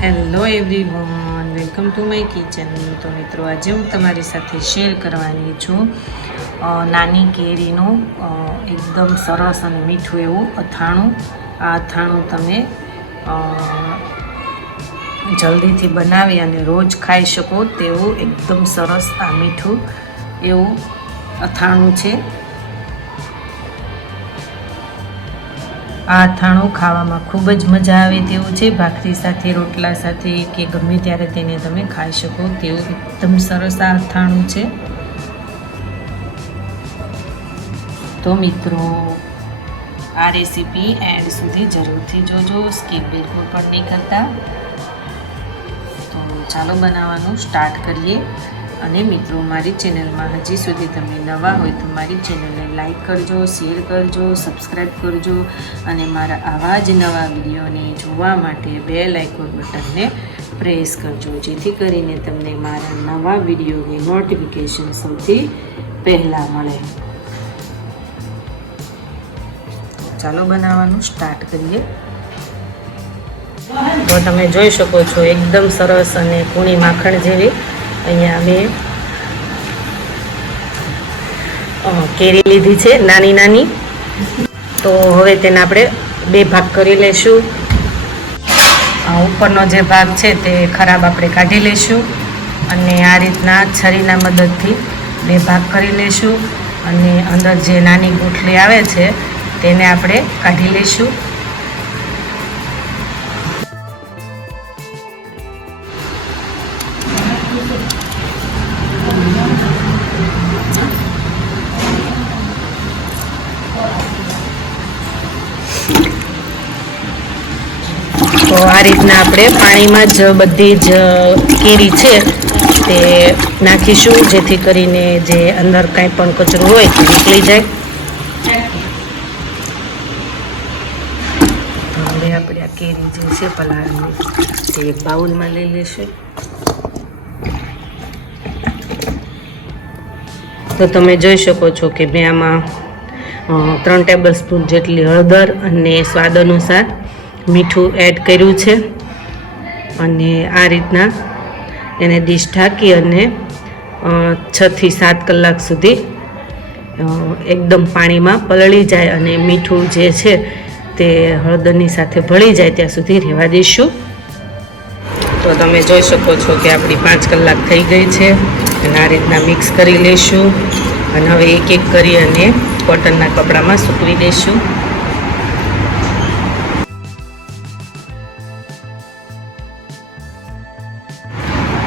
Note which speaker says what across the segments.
Speaker 1: Hello everyone welcome to my kitchen તો મિત્રો, આજે હું તમારી સાથે શેર કરવાની છું નાની કેરીનું એકદમ સરસ અને મીઠું એવું અથાણું. આ અથાણું તમે જલ્દીથી બનાવી અને રોજ ખાઈ શકો તેવું એકદમ સરસ આ મીઠું એવું અથાણું છે. આ અથાણું ખાવામાં ખૂબ જ મજા આવે તેવું છે. ભાખરી સાથે, રોટલા સાથે કે ગમે ત્યારે તેને તમે ખાઈ શકો તેવું એકદમ સરસ આ અથાણું છે. તો મિત્રો, આ રેસીપી એન્ડ સુધી જરૂરથી જોજો. સ્કીપ બિલકુલ પણ નહીં કરતા. તો ચાલો બનાવવાનું સ્ટાર્ટ કરીએ. અને મિત્રો, મારી ચેનલમાં હજી સુધી તમે નવા હોય તો મારી ચેનલને લાઈક કરજો શેર કરજો સબસ્ક્રાઈબ કરજો અને મારા આવા જ નવા વિડીયોને જોવા માટે બે લાઇકોન બટનને પ્રેસ કરજો. જેથી કરીને તમને મારા નવા વિડીયોની નોટિફિકેશન સૌથી પહેલાં મળે. ચાલો બનાવવાનું સ્ટાર્ટ કરીએ. તો તમે જોઈ શકો છો એકદમ સરસ અને કૂણી માખણ જેવી. અહીંયા અ, કેરી લીધી છે, નાની નાની. તો હવે તેને આપણે બે ભાગ કરી લેશું. ઉપરનો જે ભાગ છે તે ખરાબ આપણે કાઢી લેશું અને આ રીતના છરીના મદદથી બે ભાગ કરી લેશું અને અંદર જે નાની ગુઠલી આવે છે તેને આપણે કાઢી લઈશું આ રીતના આપણે પાણીમાં જ બધી જ કેરી છે તે નાખીશું, જેથી કરીને જે અંદર કાંઈ પણ કચરો હોય તે નીકળી જાય. હવે આપણે આ કેરી જે છે પલાળની તે બાઉલમાં લઈ લેશું. તો તમે જોઈ શકો છો કે મેં આમાં ત્રણ ટેબલ સ્પૂન જેટલી હળદર અને સ્વાદ અનુસાર મીઠું એડ કર્યું છે. અને આ રીતના એને ડીશ ઢાંકી અને છથી સાત કલાક સુધી એકદમ પાણીમાં પલળી જાય અને મીઠું જે છે તે હળદરની સાથે ભળી જાય ત્યાં સુધી રહેવા દઈશું. તો તમે જોઈ શકો છો કે આપણી પાંચ કલાક થઈ ગઈ છે અને આ રીતના મિક્સ કરી લઈશું. અને હવે એક એક કરી અને કોટનના કપડામાં સૂકવી દઈશું.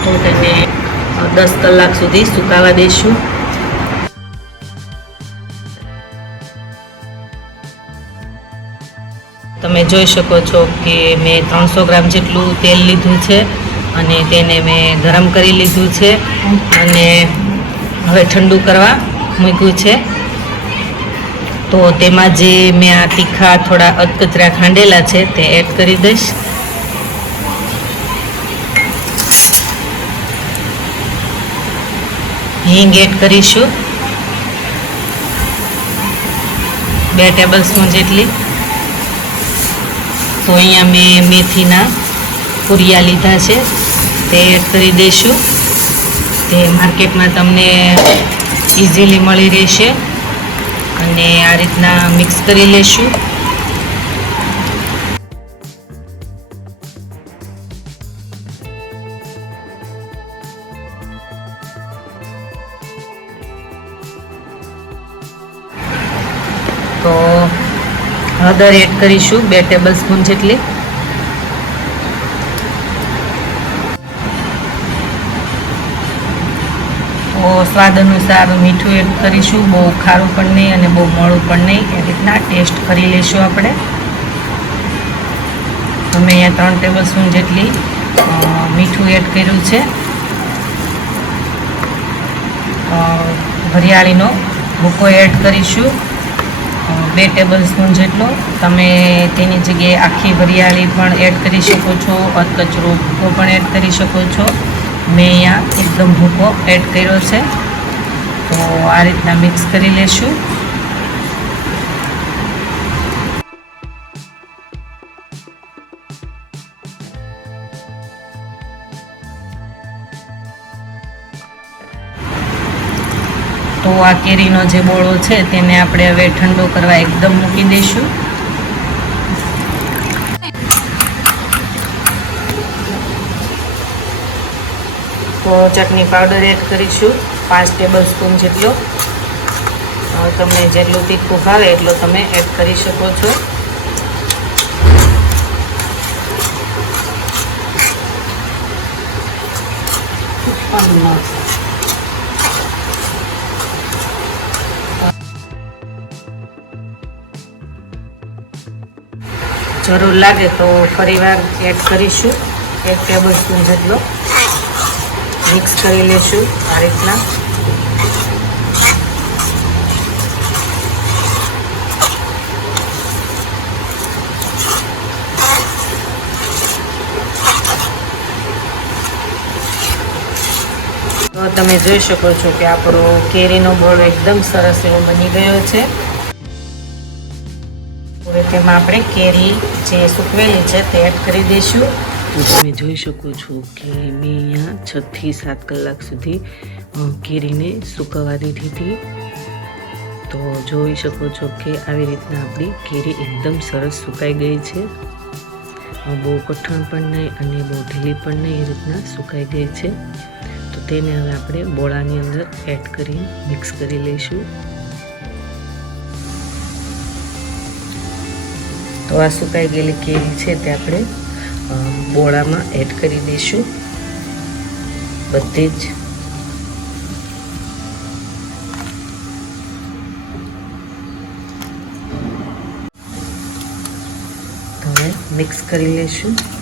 Speaker 1: તો તેને દસ કલાક સુધી સુકાવા દઈશું. તમે જોઈ શકો છો કે મેં ત્રણસો ગ્રામ જેટલું તેલ લીધું છે અને તેને મેં ગરમ કરી લીધું છે અને હવે ઠંડુ કરવા મૂક્યું છે. તો તેમાં જે મેં આ તીખા થોડા અધકચરા ખાંડેલા છે તે એડ કરી દઈશ. હિંગ એડ કરીશું. બે ટેબલ સ્પૂન જેટલી. તો અહીંયા મેં મેથીના પૂરિયા લીધા છે. તે એડ કરી દઈશું. તે માર્કેટમાં તમને ઇઝીલી મળી રહેશે. અને આ રીતના મિક્સ કરી લેશું. હળદર એડ કરીશું, બે ટેબલ સ્પૂન જેટલી સ્વાદ અનુસાર મીઠું એડ કરીશું, બહુ ખારું પણ નહીં અને બહુ મોળું પણ નહીં, એ રીતના ટેસ્ટ કરી લઈશું આપણે. અમે અહીંયા ત્રણ ટેબલ સ્પૂન જેટલી મીઠું એડ કર્યું છે. ભરિયાળીનો ભૂકો એડ કરીશું. બે ટેબલ સ્પૂન જેટલો. તમે તેની જગ્યાએ આખી વરિયાળી પણ એડ કરી શકો છો અધકચરો ભૂકો પણ એડ કરી શકો છો. મેં અહીંયા એકદમ ભૂકો એડ કર્યો છે. તો આ રીતના મિક્સ કરી લેશું. તો આ કેરીનો જે બોળો છે તેને આપણે હવે ઠંડો કરવા એકદમ મૂકી દઈશું. તો ચટણી પાવડર એડ કરીશું, પાંચ ટેબલ સ્પૂન જેટલો. તમને જેટલું તીખું ભાવે એટલો તમે એડ કરી શકો છો. જરૂર લાગે તો ફરીવાર એડ કરીશું. એક ટેબલ સ્પૂન જેટલો. મિક્સ કરી લેશું આ રીતના. તમે જોઈ શકો છો કે આપણો કેરીનો બોળ એકદમ સરસ એવો બની ગયો છે. તેમાં આપણે કેરી જે સૂકવેલી છે તે એડ કરી દઈશું. તમે જોઈ શકો છો કે મેં અહીંયા છ થી સાત કલાક સુધી કેરીને સુકવવા દીધી. હતી તો જોઈ શકો છો કે આવી રીતના આપણી કેરી એકદમ સરસ સુકાઈ ગઈ છે. બહુ કઠણ પણ નહીં અને બહુ ઢીલી પણ નહીં એ રીતના સુકાઈ ગઈ છે. તો તેને હવે આપણે બોળાની અંદર એડ કરી મિક્સ કરી લઈશું. તો આ સુકાઈ ગયેલી કેરી છે તે આપણે બોળામાં એડ કરી દઈશું. બધી જ. મિક્સ કરી લઈશું.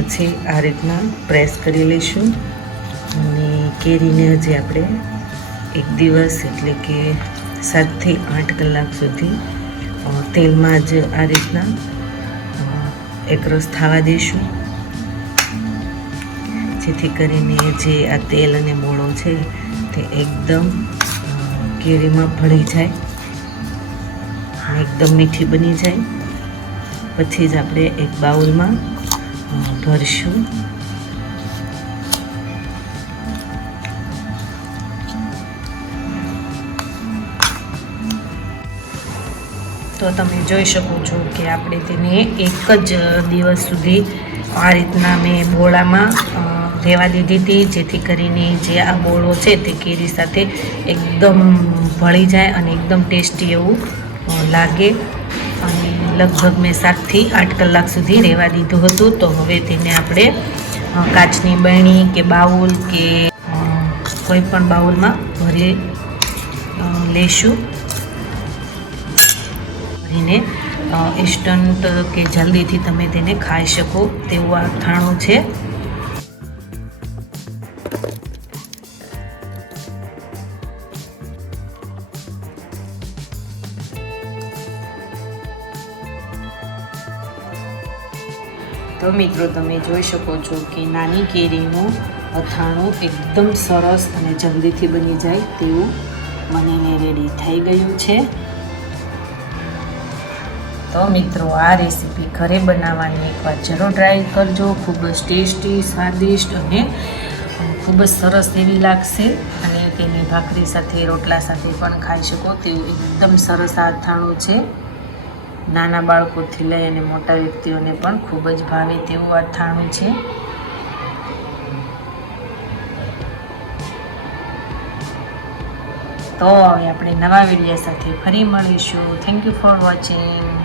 Speaker 1: પછી આ રીતના પ્રેસ કરી લઈશું. અને કેરીને હજી આપણે એક દિવસ એટલે કે સાતથી આઠ કલાક સુધી તેલમાં જ આ રીતના એકરસ થવા દઈશું. જેથી કરીને જે આ તેલ અને મોળો છે તે એકદમ કેરીમાં ભળી જાય એકદમ મીઠી બની જાય. પછી જ આપણે એક બાઉલમાં ભરશું તો તમે જોઈ શકો છો કે આપણે તેને એક જ દિવસ સુધી આ રીતના મેં બોળામાં રહેવા દીધી હતી, જેથી કરીને જે આ બોળો છે તે કેરી સાથે એકદમ ભળી જાય અને એકદમ ટેસ્ટી એવું લાગે. અને લગભગ મેં સાતથી આઠ કલાક સુધી રહેવા દીધું હતું. તો હવે તેને આપણે કાચની બરણી કે બાઉલ કે કોઈ પણ બાઉલમાં ભરી લેશું. ભરીને ઇન્સ્ટન્ટ કે જલ્દીથી તમે તેને ખાઈ શકો તેવું આ અથાણું છે. તો મિત્રો, તમે જોઈ શકો છો કે નાની કેરીનું અથાણું એકદમ સરસ અને જલ્દીથી બની જાય તેવું બનીને રેડી થઈ ગયું છે. તો મિત્રો, આ રેસીપી ઘરે બનાવવાની એકવાર જરૂર ટ્રાય કરજો. ખૂબ જ ટેસ્ટી, સ્વાદિષ્ટ અને ખૂબ જ સરસ એવી લાગશે. અને તેની ભાખરી સાથે, રોટલા સાથે પણ ખાઈ શકો તેવું એકદમ સરસ આ અથાણું છે. નાના બાળકોથી લઈ અને મોટા વ્યક્તિઓને પણ ખૂબ જ ભાવે તેવું અથાણું છે. તો હવે આપણે નવા વીડિયો સાથે ફરી મળીશું. Thank you for watching